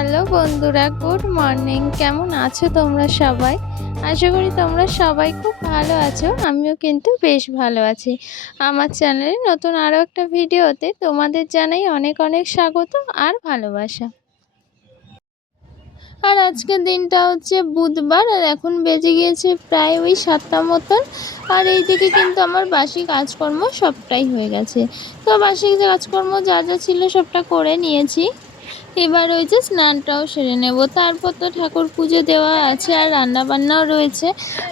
Hello বন্ধুরা, good morning. কেমন আছো তোমরা সবাই? আশা করি তোমরা সবাই খুব ভালো আছো। আমিও কিন্তু বেশ ভালো আছি। আমার চ্যানেলে নতুন আরও একটা ভিডিওতে তোমাদের জানাই অনেক অনেক স্বাগত আর ভালোবাসা। আর আজকের দিনটা হচ্ছে বুধবার, আর এখন বেজে গিয়েছে প্রায় ওই 7টা মতন। আর এইদিকে কিন্তু আমার বাসি কাজকর্ম সবটাই হয়ে গেছে। তো বাসি কাজকর্ম যা যা ছিল সবটা করে নিয়েছি। এবার ওই যে স্নানটাও সেরে নেব, তারপর তো ঠাকুর পুজো দেওয়া আছে আর রান্নাবান্নাও রয়েছে।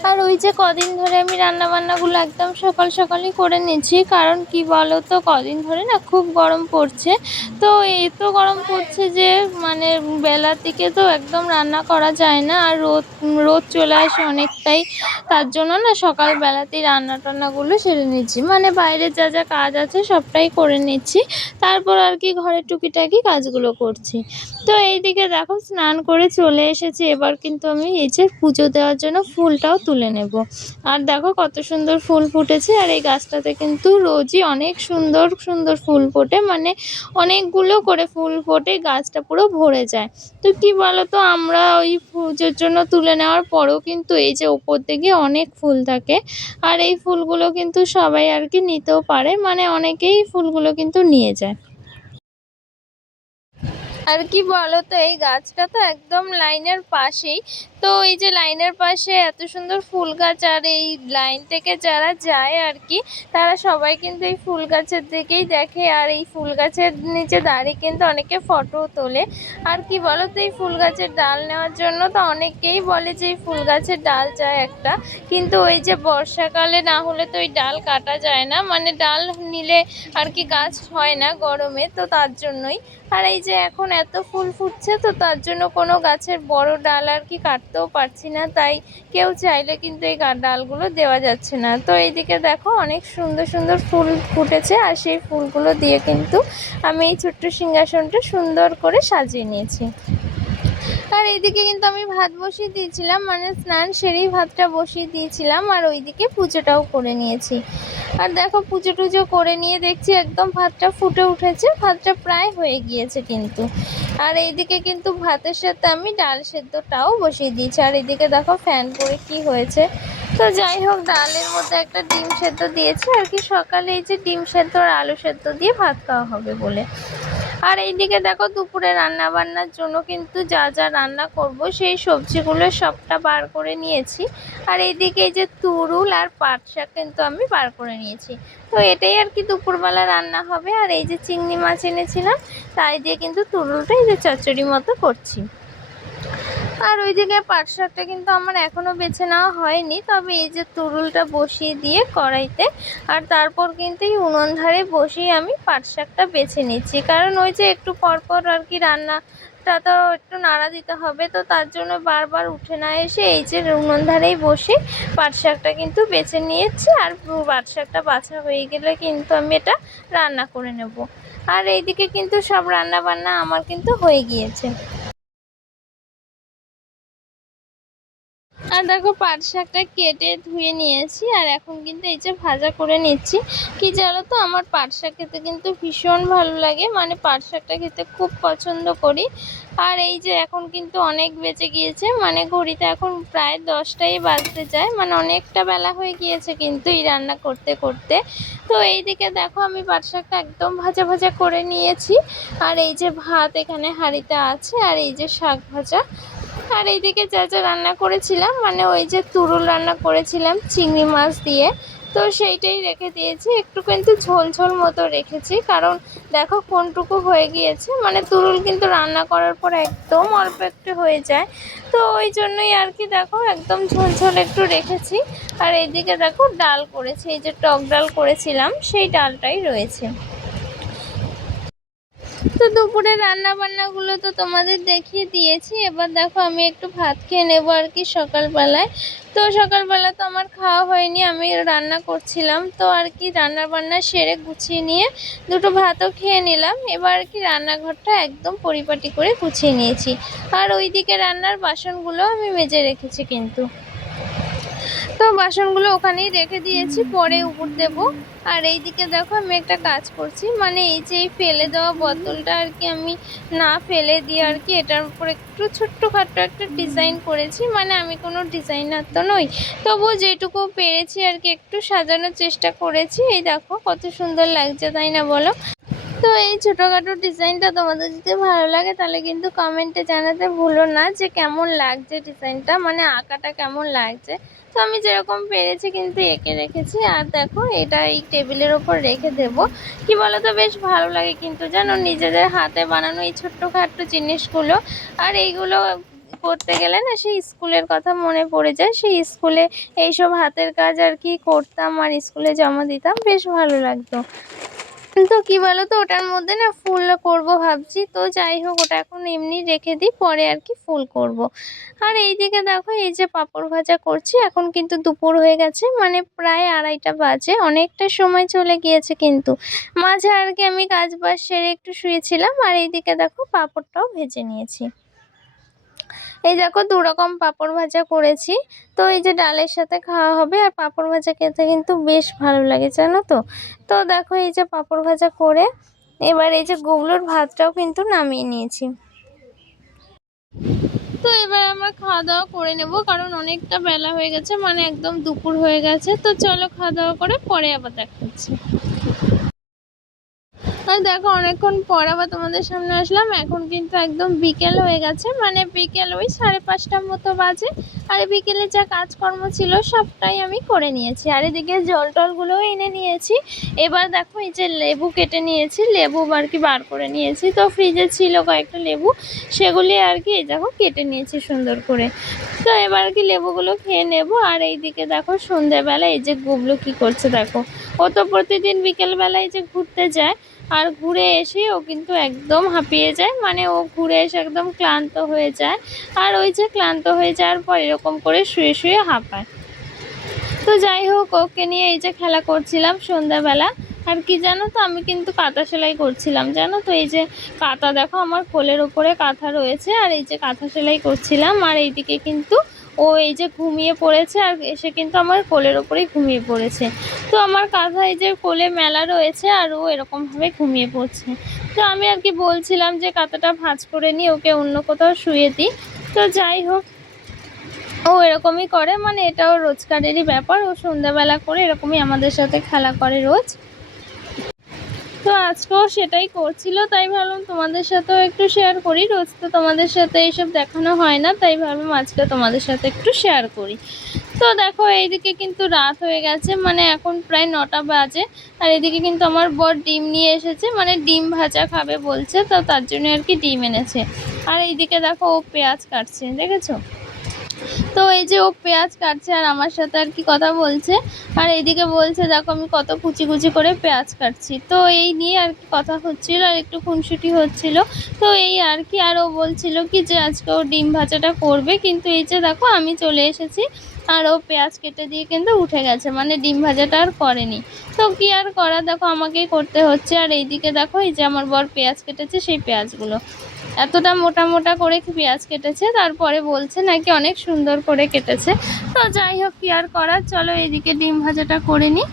আর ওই যে কদিন ধরে আমি রান্নাবান্নাগুলো একদম সকাল সকালই করে নিচ্ছি, কারণ কি বলো তো, কদিন ধরে না খুব গরম পড়ছে। তো এত গরম পড়ছে যে মানে বেলার দিকে তো একদম রান্না করা যায় না, আর রোদ রোদ চলে আসে অনেকটাই। তার জন্য না সকালবেলাতেই রান্নাটান্নাগুলো সেরে নিচ্ছি, মানে বাইরে যা যা কাজ আছে সবটাই করে নিচ্ছি। তারপর আর কি ঘরের টুকিটাকি কাজগুলো করছি। তো এইদিকে দেখো স্নান করে চলে এসেছি। এবার কিন্তু আমি এই যে পুজো দেওয়ার জন্য ফুলটাও তুলে নেব। আর দেখো কত সুন্দর ফুল ফুটেছে, আর এই গাছটাতে কিন্তু রোজই অনেক সুন্দর সুন্দর ফুল ফোটে, মানে অনেকগুলো করে ফুল ফোটে, গাছটা পুরো ভরে যায়। তো কি বলতো, আমরা ওই পুজোর জন্য তুলে নেওয়ার পরেও কিন্তু এই যে ওপর দিকে অনেক ফুল থাকে, আর এই ফুলগুলো কিন্তু সবাই আর কি নিতেও পারে, মানে অনেকেই ফুলগুলো কিন্তু নিয়ে যায়। আর কি বলতো, এই গাছটা তো একদম লাইনের পাশেই। তো এই যে লাইনের পাশে এত সুন্দর ফুল গাছ, আর এই লাইন থেকে যারা যায় আর কি, তারা সবাই কিন্তু এই ফুল গাছের দিকেই দেখে, আর এই ফুল গাছের নিচে দাঁড়িয়ে কিন্তু অনেকে ফটো তোলে। আর কি বলতো, এই ফুল গাছের ডাল নেওয়ার জন্য তো অনেকেই বলে যে এই ফুল গাছের ডাল চায় একটা, কিন্তু ওই যে বর্ষাকালে না হলে তো ওই ডাল কাটা যায় না, মানে ডাল নিলে আর কি গাছ হয় না গরমে, তো তার জন্যই। আর এই যে এখন এত ফুল ফুটছে, তো তার জন্য কোনো গাছের বড় ডাল আর কি কাটতেও পারছি না, তাই কেউ চাইলে কিন্তু এই ডালগুলো দেওয়া যাচ্ছে না। তো এইদিকে দেখো অনেক সুন্দর সুন্দর ফুল ফুটেছে, আর সেই ফুলগুলো দিয়ে কিন্তু আমি এই ছোট্ট সিংহাসনটা সুন্দর করে সাজিয়ে নিয়েছি। আর এইদিকে কিন্তু আমি ভাত বসিয়ে দিয়েছিলাম, মানে স্নান সেরেই ভাতটা বসিয়ে দিয়েছিলাম, আর ওইদিকে পুজোটাও করে নিয়েছি। আর দেখো পুজো টুজো করে নিয়ে দেখছি একদম ভাতটা ফুটে উঠেছে, ভাতটা প্রায় হয়ে গিয়েছে কিন্তু। আর এইদিকে কিন্তু ভাতের সাথে আমি ডাল সেদ্ধটাও বসিয়ে দিয়েছি। আর এইদিকে দেখো ফ্যান পরে কি হয়েছে। তো যাই হোক, ডালের মধ্যে একটা ডিম সেদ্ধ দিয়েছি আর কি, সকালে এই যে ডিম সেদ্ধ আর আলু সেদ্ধ দিয়ে ভাত খাওয়া হবে বলে। আর এইদিকে দেখো দুপুরে রান্না বান্নার জন্য কিন্তু যা যা রান্না করব সেই সবজিগুলো সবটা বার করে নিয়েছি। আর এইদিকে এই যে তুরুল আর পাট শাক কিন্তু আমি বার করে নিয়েছি। তো এটাই আর কি দুপুরবেলা রান্না হবে। আর এই যে চিংড়ি মাছ এনেছিলাম, তাই দিয়ে কিন্তু তুরুলটা এই যে চচ্চড়ি মতো করছি। আর ওইদিকে পাট শাকটা কিন্তু আমার এখনও বেছে নেওয়া হয়নি, তবে এই যে তুরুলটা বসিয়ে দিয়ে কড়াইতে, আর তারপর কিন্তু এই উনুন ধারে বসিয়ে আমি পাট শাকটা বেছে নিচ্ছি, কারণ ওই যে একটু পরপর আর কি রান্নাটা তো একটু নাড়া দিতে হবে, তো তার জন্য বারবার উঠে না এসে এই যে উনুন ধারেই বসে পাট শাকটা কিন্তু বেছে নিয়েছি। আর পাট শাকটা বাছা হয়ে গেলে কিন্তু আমি এটা রান্না করে নেব। আর এইদিকে কিন্তু সব রান্না বান্না আমার কিন্তু হয়ে গিয়েছে। আর দেখো পাট শাকটা কেটে ধুয়ে নিয়েছি, আর এখন কিন্তু এই যে ভাজা করে নিচ্ছি। কি জানো তো, আমার পাট শাক খেতে কিন্তু ভীষণ ভালো লাগে, মানে পাট শাকটা খেতে খুব পছন্দ করি। আর এই যে এখন কিন্তু অনেক বেজে গিয়েছে, মানে ঘড়িতে এখন প্রায় 10টাই বাজতে যায়, মানে অনেকটা বেলা হয়ে গিয়েছে কিন্তু এই রান্না করতে করতে। তো এইদিকে দেখো আমি পাট শাকটা একদম ভাজা ভাজা করে নিয়েছি। আর এই যে ভাত এখানে হাঁড়িতে আছে, আর এই যে শাক ভাজা। আর এইদিকে যা যা রান্না করেছিলাম, মানে ওই যে তুরুল রান্না করেছিলাম চিংড়ি মাছ দিয়ে, তো সেইটাই রেখে দিয়েছি। একটু কিন্তু ঝোল ঝোল মতো রেখেছি, কারণ দেখো কোনটুকু হয়ে গিয়েছে, মানে তুরুল কিন্তু রান্না করার পর একদম অল্প একটু হয়ে যায়, তো ওই জন্যই আর কি দেখো একদম ঝোল ঝোল একটু রেখেছি। আর এইদিকে দেখো ডাল করেছি, এই যে টক ডাল করেছিলাম সেই ডালটাই রয়েছে। তো দুপুরে রান্না বান্নাগুলো তো তোমাদের দেখিয়ে দিয়েছি। এবার দেখো আমি একটু ভাত খেয়ে নেবো আর কি সকালবেলায়। তো সকালবেলা তো আমার খাওয়া হয়নি, আমি রান্না করছিলাম, তো আর কি রান্না বান্না সেরে গুছিয়ে নিয়ে দুটো ভাতও খেয়ে নিলাম। এবার আর কি রান্নাঘরটা একদম পরিপাটি করে গুছিয়ে নিয়েছি। আর ওইদিকে রান্নার বাসনগুলো আমি মেজে রেখেছি কিন্তু। তো বাসনগুলো ওখানেই রেখে দিয়েছি, পরে উপর দেবো। আর এইদিকে দেখো আমি একটা কাজ করছি, মানে এই যে এই ফেলে দেওয়া বোতলটা আর কি আমি না ফেলে দিয়ে আর কি এটার উপর একটু ছোট্টখাট্টো একটা ডিজাইন করেছি। মানে আমি কোনো ডিজাইনার তো নই, তবুও যেটুকু পেরেছি আর কি একটু সাজানোর চেষ্টা করেছি। এই দেখো কত সুন্দর লাগছে, তাই না বলো? তো এই ছোটখাটো ডিজাইনটা তোমাদের যদি ভালো লাগে তাহলে কিন্তু কমেন্টে জানাতে ভুলো না যে কেমন লাগছে ডিজাইনটা, মানে আঁকাটা কেমন লাগছে। তো আমি যেরকম পেরেছি কিন্তু এঁকে রেখেছি। আর দেখো এটা এই টেবিলের ওপর রেখে দেবো। কি বলো তো, বেশ ভালো লাগে কিন্তু জানো নিজেদের হাতে বানানো এই ছোট্টখাট্টো জিনিসগুলো। আর এইগুলো করতে গেলে না সেই স্কুলের কথা মনে পড়ে যায়। সেই স্কুলে এইসব হাতের কাজ আর কি করতাম আর স্কুলে জমা দিতাম, বেশ ভালো লাগতো। তো কি বলো তো, ওটার মধ্যে না ফুল করব ভাবছি। তো যাই হোক, ওটা এখন এমনি রেখে দিই, পরে আর কি ফুল করব। আর এইদিকে দেখো এই যে পাঁপড় ভাজা করছি। এখন কিন্তু দুপুর হয়ে গেছে, মানে প্রায় 2:30টা বাজে, অনেকটা সময় চলে গিয়েছে। কিন্তু মাঝে আর কি আমি কাজ বাজ সেরে একটু শুয়েছিলাম। আর এইদিকে দেখো পাঁপড়টাও ভেজে নিয়েছি। এই দেখো 2 রকম পাঁপড় ভাজা করেছি। তো এই যে ডালের সাথে খাওয়া হবে। আর পাঁপড় ভাজা খেতে কিন্তু বেশ ভালো লাগে জানো তো। তো দেখো এই যে পাঁপড় ভাজা করে এবার এই যে গুগলোর ভাতটাও কিন্তু নামিয়ে নিয়েছি। তো এবার আমরা খাওয়া দাওয়া করে নেব, কারণ অনেকটা বেলা হয়ে গেছে, মানে একদম দুপুর হয়ে গেছে। তো চলো খাওয়া দাওয়া করে পরে আবার দেখা হচ্ছে। আর দেখো অনেকক্ষণ পর আবার তোমাদের সামনে আসলাম। এখন কিন্তু একদম বিকেল হয়ে গেছে, মানে বিকেল ওই 5:30টার মতো বাজে। আর বিকেলে যা কাজকর্ম ছিল সবটাই আমি করে নিয়েছি। আর এদিকে জল টলগুলোও এনে নিয়েছি। এবার দেখো এই যে লেবু কেটে নিয়েছি, লেবু আর কি বার করে নিয়েছি। তো ফ্রিজে ছিল কয়েকটা লেবু, সেগুলি আর কি এই দেখো কেটে নিয়েছি সুন্দর করে। তো এবার কি লেবুগুলো খেয়ে নেব। আর এইদিকে দেখো সন্ধ্যেবেলা এই যে গুবলু কি করছে দেখো। ও তো প্রতিদিন বিকেলবেলায় যে ঘুরতে যায়, আর ঘুরে এসে ও কিন্তু একদম হাঁপিয়ে যায়, মানে ও ঘুরে এসে একদম ক্লান্ত হয়ে যায়। আর ওই যে ক্লান্ত হয়ে যাওয়ার পর এরকম করে শুয়ে শুয়ে হাঁপায়। তো যাই হোক, ওকে নিয়ে এই যে খেলা করছিলাম সন্ধ্যাবেলা। আর কি জানো তো, আমি কিন্তু কাঁথা সেলাই করছিলাম জানো তো। এই যে কাঁথা দেখো আমার কোলের ওপরে কাঁথা রয়েছে, আর এই যে কাঁথা সেলাই করছিলাম। আর এইদিকে কিন্তু ও এই যে ঘুমিয়ে পড়েছে, আর এসে কিন্তু আমার কোলের ওপরেই ঘুমিয়ে পড়েছে। তো আমার কাঁথা এই যে কোলে মেলা রয়েছে, আর ও এরকমভাবে ঘুমিয়ে পড়ছে। তো আমি আর কি বলছিলাম যে কাঁথাটা ভাঁজ করে নিয়ে ওকে অন্য কোথাও শুয়ে দিই। তো যাই হোক, ও এরকমই করে, মানে এটাও রোজকারেরই ব্যাপার। ও সন্ধ্যাবেলা করে এরকমই আমাদের সাথে খেলা করে রোজ। তো আজকেও সেটাই করছিল, তাই ভাবলাম তোমাদের সাথেও একটু শেয়ার করি। রোজ তো তোমাদের সাথে এইসব দেখানো হয় না, তাই ভাবলাম আজকে তোমাদের সাথে একটু শেয়ার করি। তো দেখো এইদিকে কিন্তু রাত হয়ে গেছে, মানে এখন প্রায় 9টা বাজে। আর এদিকে কিন্তু আমার বর ডিম নিয়ে এসেছে, মানে ডিম ভাজা খাবে বলছে, তো তার জন্য আর কি ডিম এনেছে। আর এইদিকে দেখো ও পেঁয়াজ কাটছে, দেখেছো? তো এই যে ও পেঁয়াজ কাটছে আর আমার সাথে আর কি কথা বলছে। আর এইদিকে বলছে দেখো আমি কত কুচি কুচি করে পেঁয়াজ কাটছি। তো এই নিয়ে আর কি কথা হচ্ছিল, আর একটু খুনসুটি হচ্ছিল। তো এই আর কি, আর ও বলছিল কি যে আজকে ও ডিম ভাজাটা করবে, কিন্তু এই যে দেখো আমি চলে এসেছি আর ও পেঁয়াজ কেটে দিয়ে কিন্তু উঠে গেছে, মানে ডিম ভাজাটা আর করেনি। তো কি আর করা, দেখো আমাকেই করতে হচ্ছে। আর এইদিকে দেখো এই যে আমার বর পেঁয়াজ কেটেছে, সেই পেঁয়াজগুলো এতটা মোটা মোটা করে পেঁয়াজ কেটেছে, তারপরে বলছে নাকি অনেক সুন্দর করে কেটেছে। তো যাই হোক, কি আর করার, চলো এদিকে ডিম ভাজাটা করে নিই।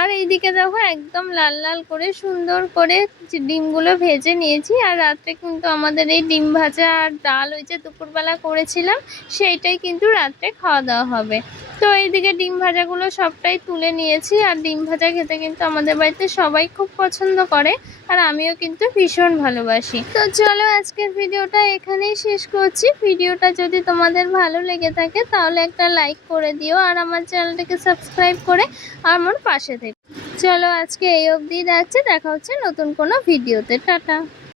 আর এইদিকে দেখো একদম লাল লাল করে সুন্দর করে ডিমগুলো ভেজে নিয়েছি। আর রাত্রে কিন্তু আমাদের এই ডিম ভাজা আর ডাল ওই যে দুপুরবেলা করেছিলাম, সেইটাই কিন্তু রাত্রে খাওয়া দাওয়া হবে। তো এইদিকে ডিম ভাজাগুলো সবটাই তুলে নিয়েছি। আর ডিম ভাজা খেতে কিন্তু আমাদের বাড়িতে সবাই খুব পছন্দ করে, আর আমিও কিন্তু ভীষণ ভালোবাসি। তো চলো আজকের ভিডিওটা এখানেই শেষ করছি। ভিডিওটা যদি তোমাদের ভালো লেগে থাকে তাহলে একটা লাইক করে দিও, আর আমার চ্যানেলটাকে সাবস্ক্রাইব করে আমার পাশে থেকো। চলো আজকে এই অবধি রাখছি, দেখা হচ্ছে নতুন কোনো ভিডিওতে। টাটা।